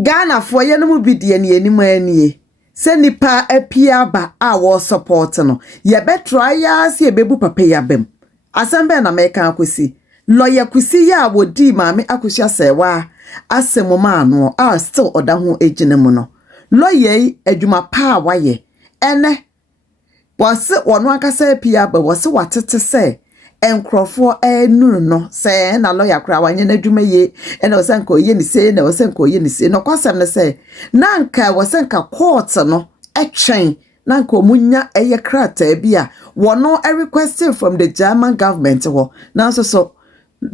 Ghana for ye no mu bidie ne anim anie. Se nipa apia ba a wo support no. Ye betra ya se bebu papa ya bem. Asembe na meka Akosi. Lawyer Kusi ya wodi maame Akosua Serwaa'S asemo ma no a still oda ho ejine mu no. Lawyer adwuma pa waye. Ene wase wono akasa apia ba wase watete se enkrofo enuru no se na lawyer kra wanye na adwuma ye ena wase nka oye ni se na wase nka oye ni se no kwasem ne se na nka wase nka court no etwen na nka omunya eye krata bia wono a requested from the German government ho na so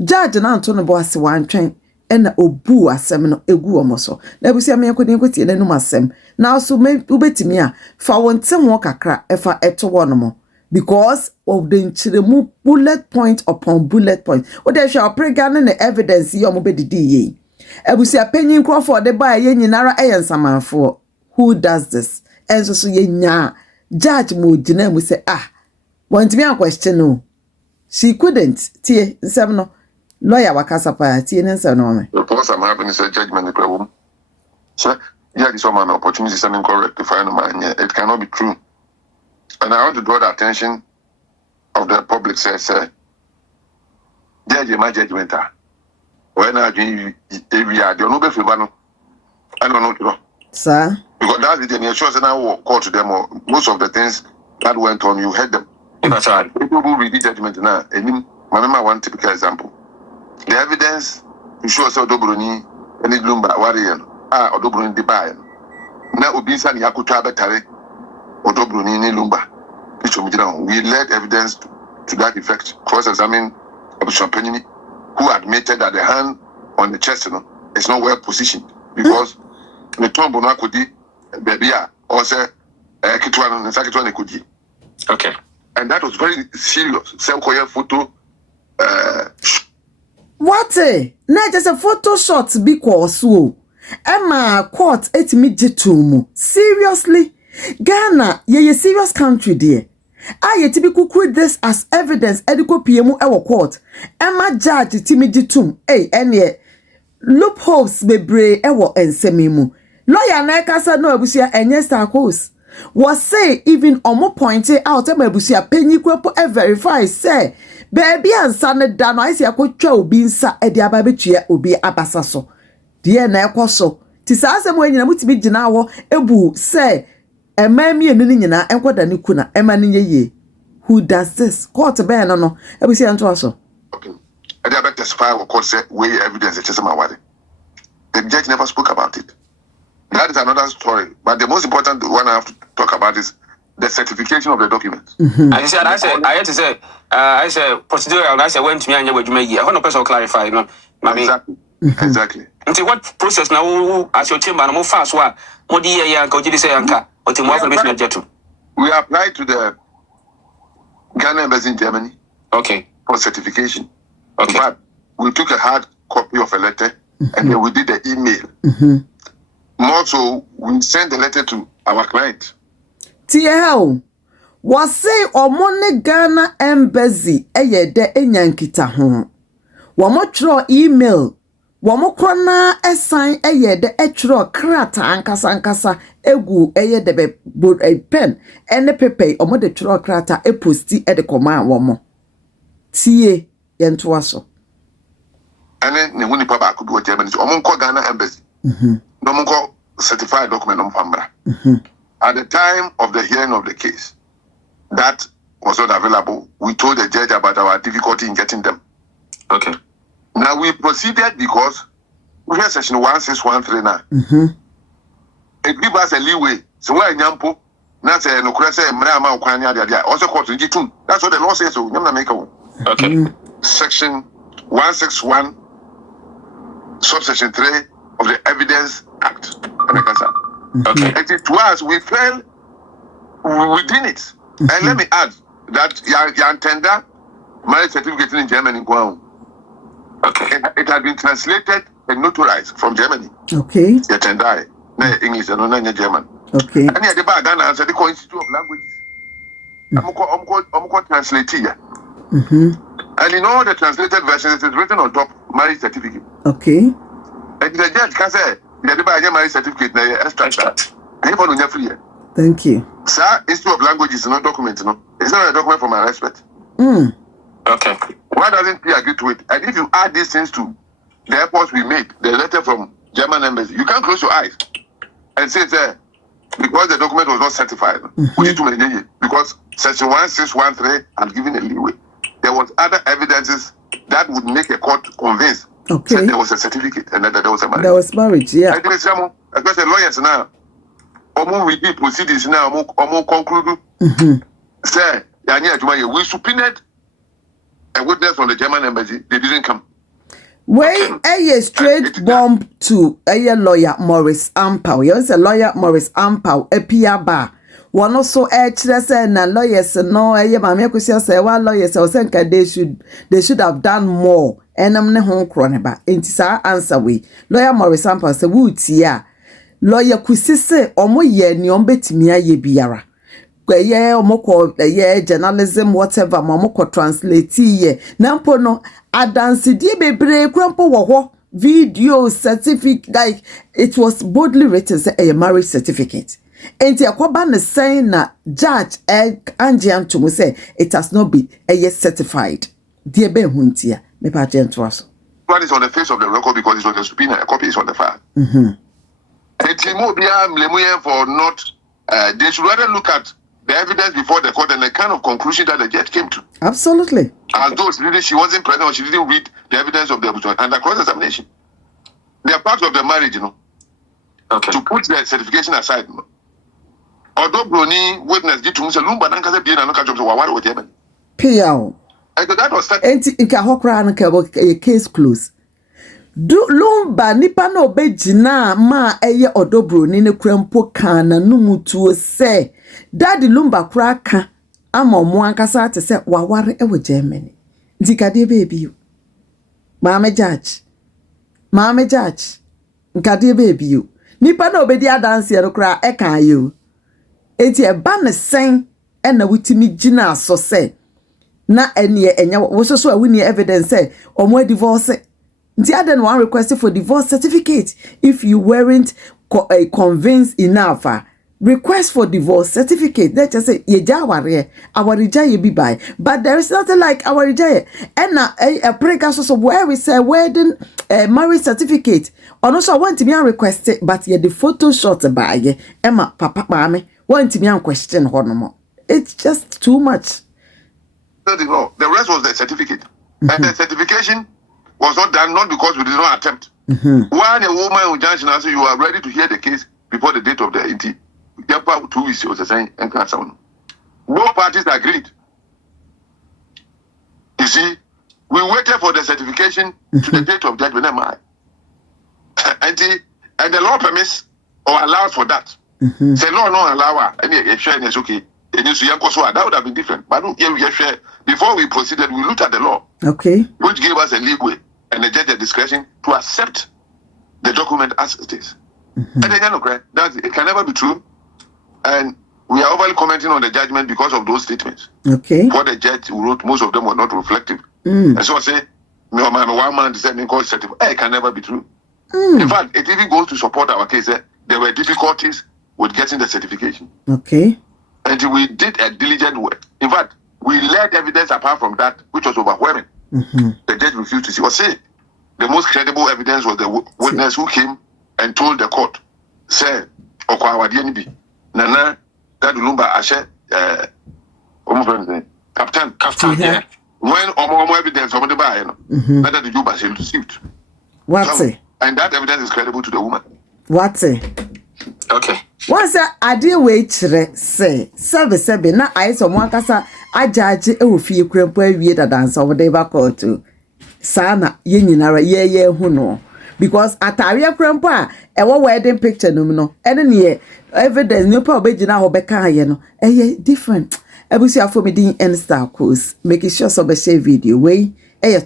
judge na anto no bo ase wantwen ena obu asem no egu omoso na ebusia me yakodin kwatie na num asem na so me ubetimi a fa wonte ho kakra efa eto wono mo because of the nchiremu bullet point upon bullet point o de hwa pregane na evidence ye omobedidi ye ebusia panyin Crawford de ba ye nyinara eyensamafo who does this enso so ye nya judge mo gina mu say want me a question no she couldn't tie nsem no lawyer wakasa pa tie nsem no me because I'm having a judgment the problem so yeah this one opportunity is incorrect to find man it cannot be true. And I want to draw the attention of the public says, judge my judgment. When I do every year, you know, I don't know. Sir? Because that's the insurance and I will call to them, or most of the things that went on, you heard them. That's right. People who read the judgment now, and remember one typical example. The evidence to show us Odobroni, any Lumba, Warrior, Odobroni Dubai. Now, Ubinsan Yakuta Batare, Odobroni Lumba. We led evidence to that effect. Cross-examine Officer Penny, who admitted that the hand on the chest is not well positioned because the tomb on Akudi, baby, also Kitwan and Sakitwan Kudi. Okay. And that was very serious. Self-coyer photo. What? Not just a photo shot because so. Emma court etimi seriously? Ghana, ye serious country dear. I to be cooked this as evidence ediko PMU ewo court. Emma judge timijitum. Any loopholes bebre ewo ensemimu. Lawyer na kasa no abusia enye Serwaa'S. Was say even omo pointed out em abusia penyi kwepo verify say baby ansa ne da no isi akotwa obi nsa edi ababetua obi abasa so. Die na ekoso. Ti sa asem anyina mutimi gina wo ebu say emami enini nyina enkoda ne kuna emani ye who does this court be no ebusi anto aso okay I did testify or court say we evidence it is my word the judge never spoke about it. That is another story, but the most important one I have to talk about is the certification of the document. I had to say procedural I said when to me and you make I want to person clarify no exactly until what process now as your chamber no fast wa modi ya nka ojidi say anka we applied to the Ghana embassy in Germany. Okay. For certification. Okay. But we took a hard copy of a letter and then we did the email. More so, we sent the letter to our client. Tiel was say omone Ghana embassy de enyankita ho. Wamotro email. Wamokwana assign de etro krata ankasa egu de be pen and the pepe omo de tro krata e posti e de command womo tie yento aso and ne woni pa ba ko do Germany omo nko Ghana embassy no nko certified document on Pambra at the time of the hearing of the case that was not available. We told the judge about our difficulty in getting them. Okay. Now we proceeded because we have section 1613 now. It gives us a leeway. So why nyampo? Na say no kura say mra ma kwan ya dia. Also court njitum. That's what the law says. So nyam na make okay. Section 161 subsection 3 of the Evidence Act. Okay. And it was we fell within it. And let me add that your tender marriage certificate in Germany. Okay. It had been translated and notarized from Germany. Okay. Your tender, English and not German. Okay. And the Ghana answered the Institute of Languages. I'm translate here. And in all the translated versions, it is written on top marriage certificate. Okay. And the judge can say, the buy my certificate na extract. I for no free. Thank you. Sir, Institute of Language is not document, no. It's not a document for my respect. Okay. Why doesn't he agree to it? And if you add these things to the efforts we made, the letter from German embassy, you can't close your eyes and say that because the document was not certified, because section 1613 had given a leeway. There was other evidences that would make a court convinced that there was a certificate and that there was a marriage. There was marriage, yeah. I think especially lawyers now, we did proceedings now, conclude. Say, we subpoenaed a witness from the German embassy. They didn't come. Way a straight bomb to a lawyer Morris Ampau. You say lawyer Morris Ampau, a piaba. One also and lawyers no a mamma say well lawyers or senka they should have done more. And I'm not home croneba. Ain't sa answer we. Lawyer Morris Ampau say woods ya. Lawyer Kusi say omo ye ni ombetimi ye biara. Yeah, omoko journalism whatever momoko translate ye. Nampo no adansi die bebre krampo wo video certificate like it was boldly written say a marriage certificate. Enti akoba ne saying na judge anjian to say it has not been certified. Die be huntia me pa gentle aso. What is on the face of the record because it's on the subpoena, a copy is on the file. Enti mo bia mlemuye for not they should rather look at the evidence before the court and the kind of conclusion that the judge came to. Absolutely. Although she wasn't present or she didn't read the evidence of the and the cross-examination. They are part of the marriage, Okay. To put the certification aside, although Bruni witness did to say Lumba Nankasa being an occasion to Wawari with Yemen. Piao. And that was that. Enti Ikahokra a case close. Do Lumba nipa no bejina ma eye odobro ni ne krempo kana numutuo se daddy Lumba kraka ama omo ankasa te se waware ewo Germany ndikade baby maame judge nkade baby nipa no obedi adanse no kra e kan yo enti e ba ne sen e na wutimi gina so se na ene enya wo so a wini evidence say omo divorce. The other one requested for divorce certificate. If you weren't convinced enough, request for divorce certificate. Let's just say ye our ye be by. But there is nothing like our ye. And a precaution of where we say wedding marriage certificate. And also I want to be requested, but ye the photo shot by ye. Emma, papa, mommy, want to be question more. It's just too much. The rest was the certificate. And the certification was not done not because we did not attempt. When a woman who judge now say you are ready to hear the case before the date of the NT, 2 weeks was saying and both parties agreed. You see, we waited for the certification to the date of judgment. And the law permits or allows for that. Say law no allow any share is okay. That would have been different. But before we proceeded, we looked at the law. Okay. Which gave us a leeway and the judge the discretion to accept the document as it is. And then that it can never be true. And we are overly commenting on the judgment because of those statements. Okay. What the judge wrote, most of them were not reflective. And so I say, one man said it can never be true. In fact, it even goes to support our case. There were difficulties with getting the certification. Okay. And we did a diligent work. In fact, we laid evidence apart from that, which was overwhelming. The judge refused to see. Or say, the most credible evidence was the witness who came and told the court, say, Okwa Nana, that Lumba Ashe, Captain, yeah. When Omo evidence of the buy, that the Juba shall received. What's it? And that evidence is credible to the woman. What's it? Okay. Once I dear wait, say, service, na I saw one cassa, I judge a few cramp where we dance over the back or two. Sana, yenara, ye, who know. Because at Aria Crampa, a wedding picture, no, and year, evidence, no probably now Becca, different. I wish you for me doing any star course, making sure so be share video way.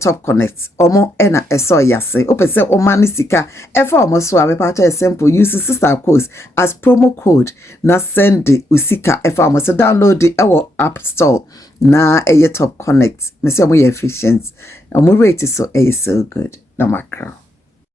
Top connect omo ena eso yase opese o manisika efa omo so abepato a simple use sister course as promo code na send the usika efa omo so download the ewo app store na top connect me say omo efficient omo rate so so good na macro.